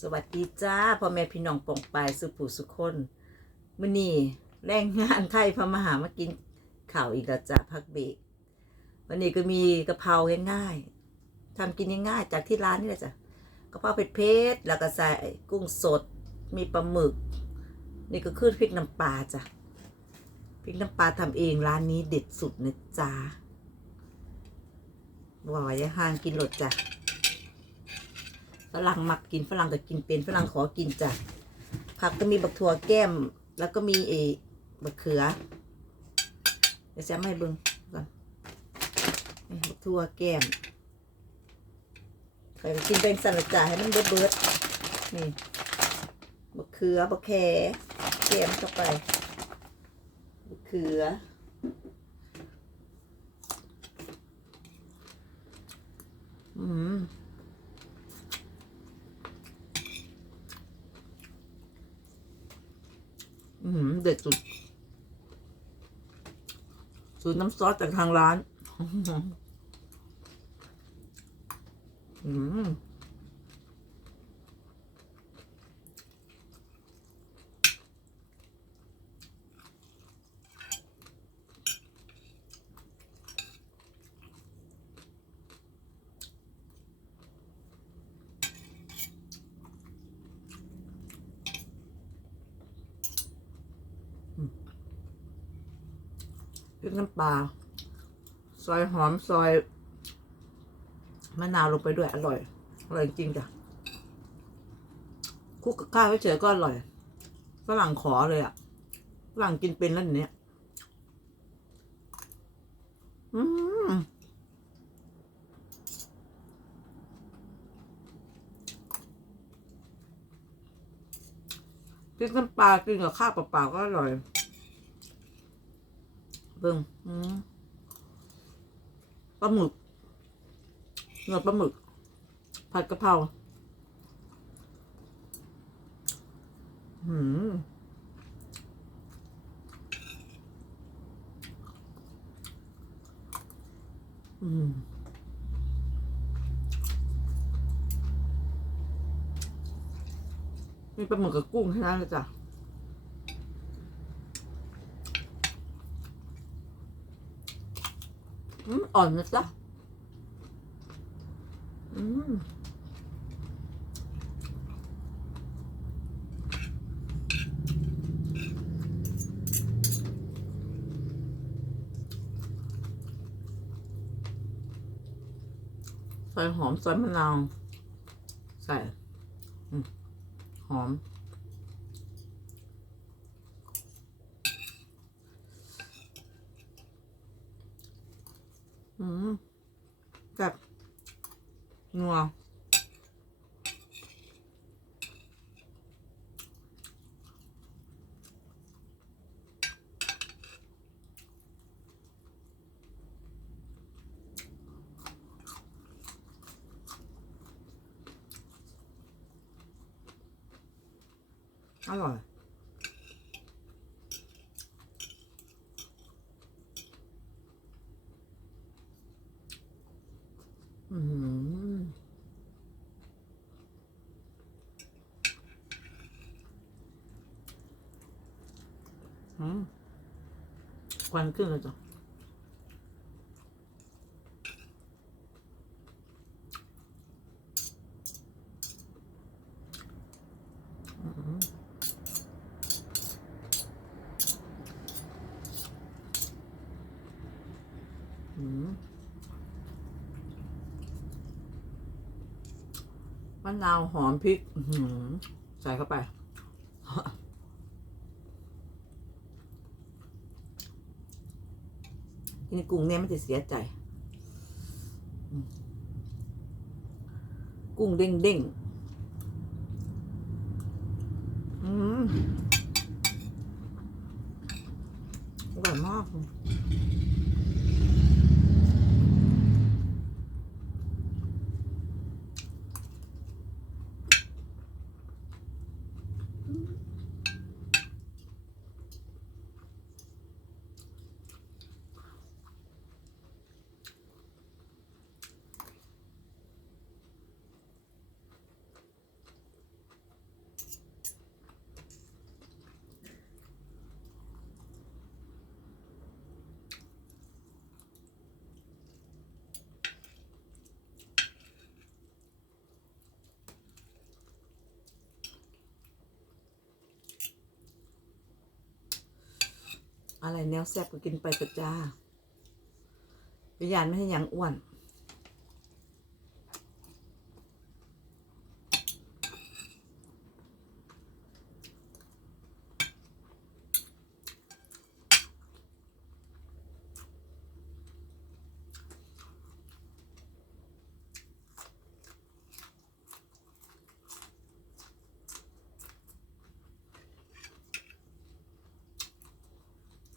สวัสดีจ้าพ่อแม่พี่น้องปองปายสุผู้สุคนมื้อนี้แรงงานไทยพมาหามากินข้าวอีกแล้วจ้าพักเบรกวันนี้ก็มีกะเพราง่ายๆทำกินง่ายๆจากที่ร้านนี่แหละจ้ะกะเพราเผ็ดเผ็ดแล้วก็ใส่กุ้งสดมีปลาหมึก นี่ก็คือพริกน้ำปลาจ้ะพริกน้ำปลาทำเองร้านนี้เด็ดสุดนะจ้าว่าไว้อย่าห่างกินหลดจ้ะ ฝรั่งมักกินฝรั่งก็กินเป็นฝรั่งขอกินจ้ะผักก็มีบักถั่วแก้ม แล้วก็มีเอบักเขือเดี๋ยวจะไม่เบิ่งก่อนบักถั่วแก้มใครกินเป็นสลัดจ่าให้มันเบิดเบิดนี่บักเขือบักแขแก้มเข้าไปบักเขืออืม อืมเด็ดสุด สูตรน้ำซอสจากทางร้าน อืม พริกน้ำปลาซอยหอมซอยมะนาวลงไปด้วยอร่อย อร่อยจริงจ้ะคุกข้าวเฉยก็อร่อยฝรั่งขอเลยอะฝรั่งกินเป็นแล้วเนี้ยอืมพริกน้ำปลากินกับข้าวเปล่าๆก็อร่อย เบิ่งปลาหมึกเนื้อปลาหมึก ผัดกะเพราหืมอืมมีปลาหมึกกับกุ้งแค่นั้นเลยจ้ะ อืมอ่อนนะจ๊ะอืมใส่หอมใส่มะนาวใส่หอม อืมแบบนัวอร่อย อืมอืมควันขึ้ นเลยจ้ะอืมอืมมะนาวหอมพริกใส่เข้าไปทีนี้กุ้งเนี่ยมันจะเสียใจ กุ้งเด้งเด้งอืมอร่อยมาก อะไรแนวแซ่บก็กินไปสัจ้าพยานไม่ให้ยังอ้วน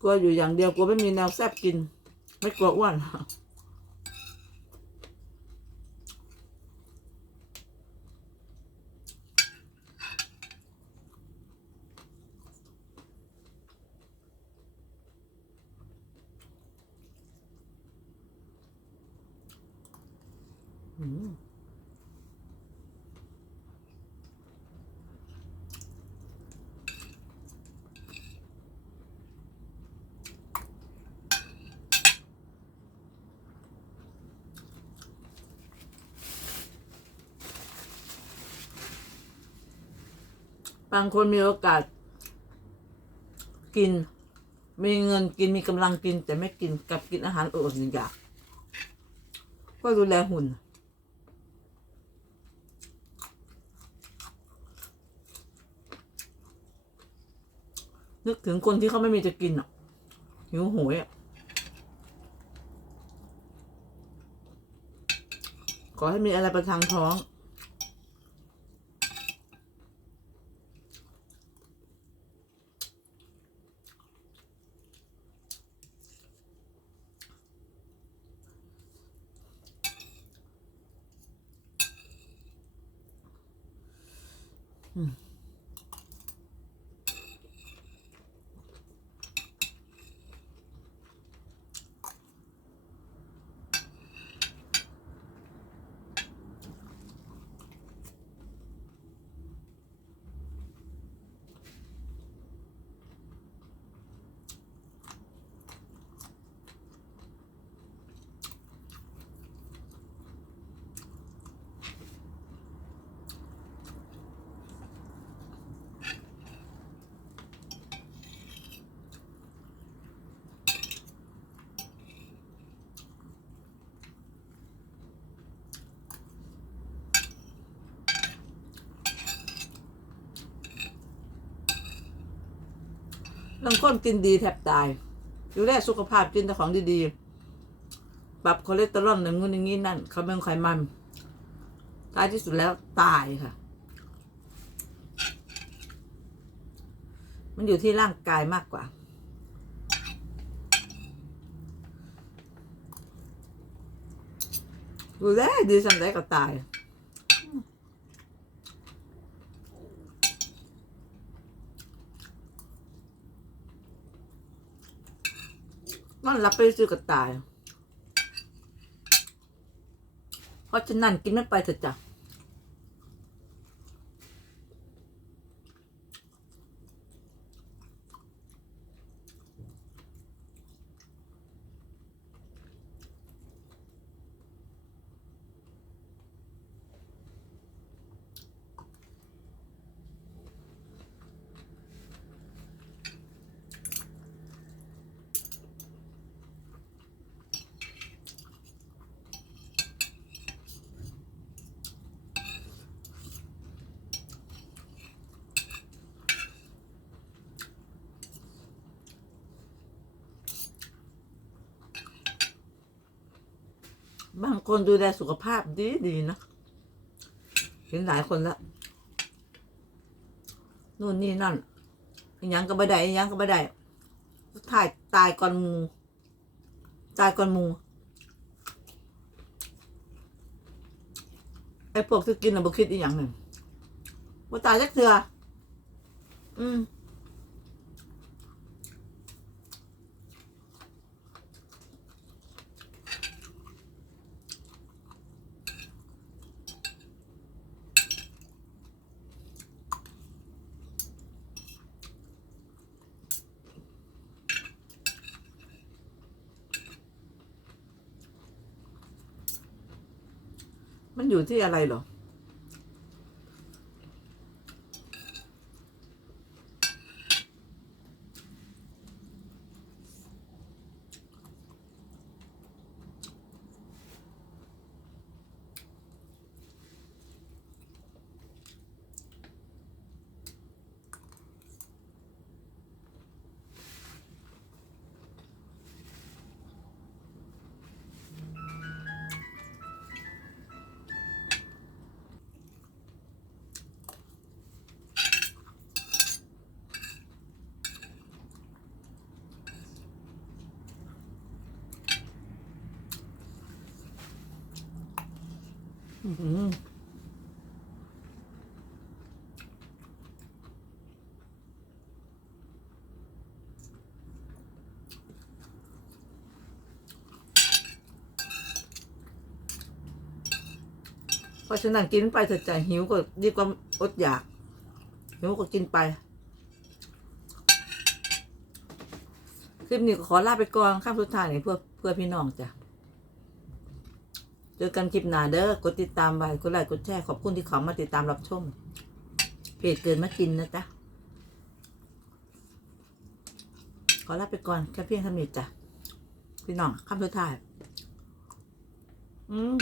กลัวอยู่อย่างเดียวกลัวไม่มีแนวแซ่บกิน ไม่กลัวอ้วน อืม บางคนมีโอกาส กิน มีเงินกินมีกำลังกิน แต่ไม่กินกลับกินอาหารอดๆอยากก็ดูแลหุ่นนึกถึงคนที่เขาไม่มีจะกินอะหิวโหยอะ ขอให้มีอะไรประทังท้อง Mm. บางคนกินดีแทบตาย ดูแลสุขภาพกินแต่ของดีๆ ปรับคอเลสเตอรอลหนึ่งงูนอย่างนี้นั่นเขาเป็นไขมัน ท้ายที่สุดแล้วตายค่ะ มันอยู่ที่ร่างกายมากกว่า ดูแลดีสันได้ก็ตาย มันรับไปซื้อก็ตาย เพราะฉะนั้นกินไม่ไปเถอะจ้ะ บางคนดูแลสุขภาพดีดีนะเห็นหลายคนแล้วนู่นนี่นั่นยังก็บ่ได้ยังก็บ่ได้สุดท้ายตายก่อนหมูตายก่อนหมูไอ้พวกที่กินน่ะบ่คิดอีหยังหนึ่งบ่าตายจักเทื่ออืม อยู่ที่อะไรเหรอ เพราะฉะนั้นกินไปเถอะจ้ะหิวก็ดีกว่าอดอยาก หิวก็กินไป คลิปนี้ก็ขอลาไปก่อนข้ามสุดท้ายนี่เพื่อเพื่อพี่น้องจ้ะ เจอกันคลิปหน้าเด้อกดติดตามไปกดไลค์กดแชร์ขอบคุณที่เขามาติดตามรับชมเพจเกินมากินนะจ๊ะขอลาไปก่อนแค่เพียงเท่านี้จ้ะพี่น้องคำสุดท้ายอืม